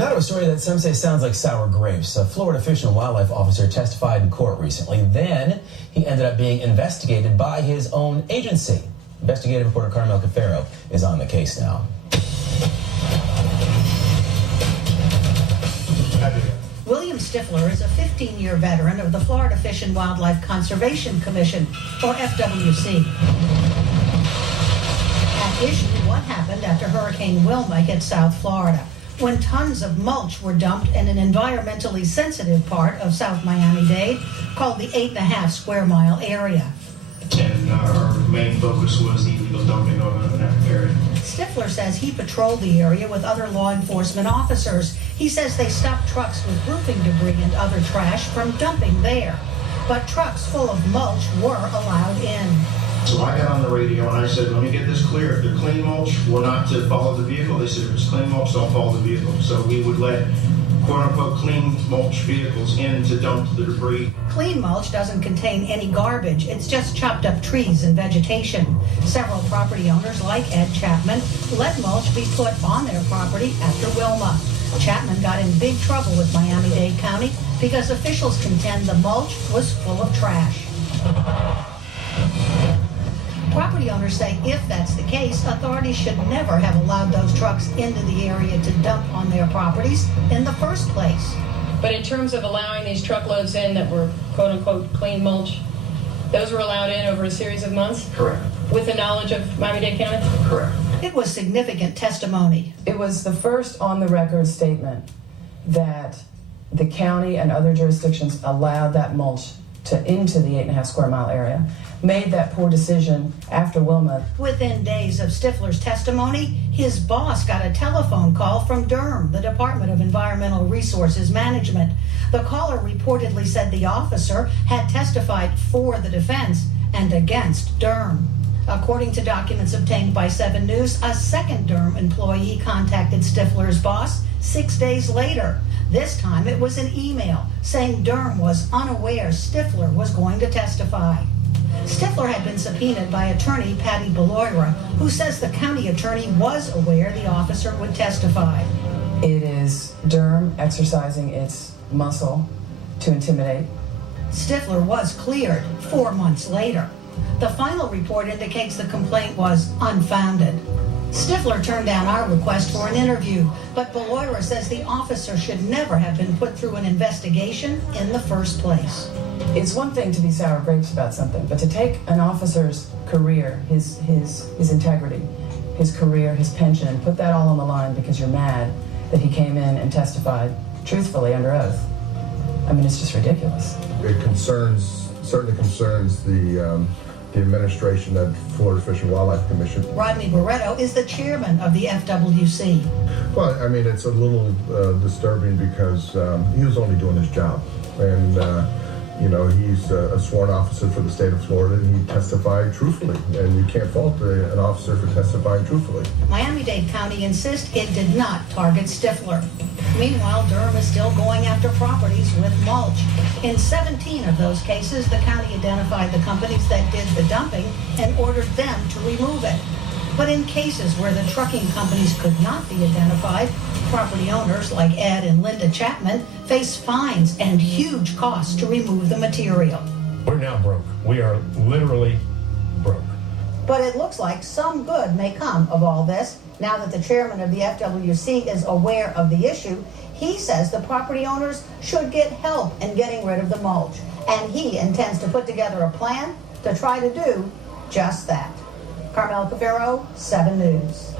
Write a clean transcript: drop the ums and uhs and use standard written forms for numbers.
Now to a story that some say sounds like sour grapes. A Florida Fish and Wildlife officer testified in court recently. Then he ended up being investigated by his own agency. Investigative reporter Carmel is on the case now. William Stifler is a 15-year veteran of the Florida Fish and Wildlife Conservation Commission, or FWC. At issue, what happened after Hurricane Wilma hit South Florida, when tons of mulch were dumped in an environmentally sensitive part of South Miami-Dade called the 8.5 square mile area. And our main focus was the illegal dumping of that area. Stifler says he patrolled the area with other law enforcement officers. He says they stopped trucks with roofing debris and other trash from dumping there. But trucks full of mulch were allowed in. So I got on the radio and I said, let me get this clear. If they're clean mulch, we're not to follow the vehicle. They said, if it's clean mulch, don't follow the vehicle. So we would let quote-unquote clean mulch vehicles in to dump the debris. Clean mulch doesn't contain any garbage. It's just chopped up trees and vegetation. Several property owners, like Ed Chapman, let mulch be put on their property after Wilma. Chapman got in big trouble with Miami Dade County because officials contend the mulch was full of trash. Property owners say if that's the case, authorities should never have allowed those trucks into the area to dump on their properties in the first place. But in terms of allowing these truckloads in that were quote-unquote clean mulch, those were allowed in over a series of months? Correct. With the knowledge of Miami-Dade County? Correct. It was significant testimony. It was the first on-the-record statement that the county and other jurisdictions allowed that mulch into the 8.5 square mile area, made that poor decision after Wilma. Within days of Stifler's testimony, his boss got a telephone call from Derm, the Department of Environmental Resources Management. The caller reportedly said the officer had testified for the defense and against Derm. According to documents obtained by 7 News, a second Derm employee contacted Stifler's boss 6 days later. This time it was an email saying Derm was unaware Stifler was going to testify. Stifler had been subpoenaed by attorney Patty Beloira, who says the county attorney was aware the officer would testify. It is Derm exercising its muscle to intimidate. Stifler was cleared 4 months later. The final report indicates the complaint was unfounded. Stifler turned down our request for an interview, but Beloira says the officer should never have been put through an investigation in the first place. It's one thing to be sour grapes about something, but to take an officer's career, his integrity, his career, his pension, and put that all on the line because you're mad that he came in and testified truthfully under oath. I mean, it's just ridiculous. It certainly concerns the administration of Florida Fish and Wildlife Commission. Rodney Barretto is the chairman of the FWC. Well, I mean, it's a little disturbing because he was only doing his job. And, he's a sworn officer for the state of Florida, and he testified truthfully. And you can't fault an officer for testifying truthfully. Miami-Dade County insists it did not target Stifler. Meanwhile, Derm is still going after properties with mulch. In 17 of those cases, the county identified the companies that did the dumping and ordered them to remove it. But in cases where the trucking companies could not be identified, property owners like Ed and Linda Chapman face fines and huge costs to remove the material. We're now broke. We are literally broke. But it looks like some good may come of all this. Now that the chairman of the FWC is aware of the issue, he says the property owners should get help in getting rid of the mulch. And he intends to put together a plan to try to do just that. Carmel, 7 News.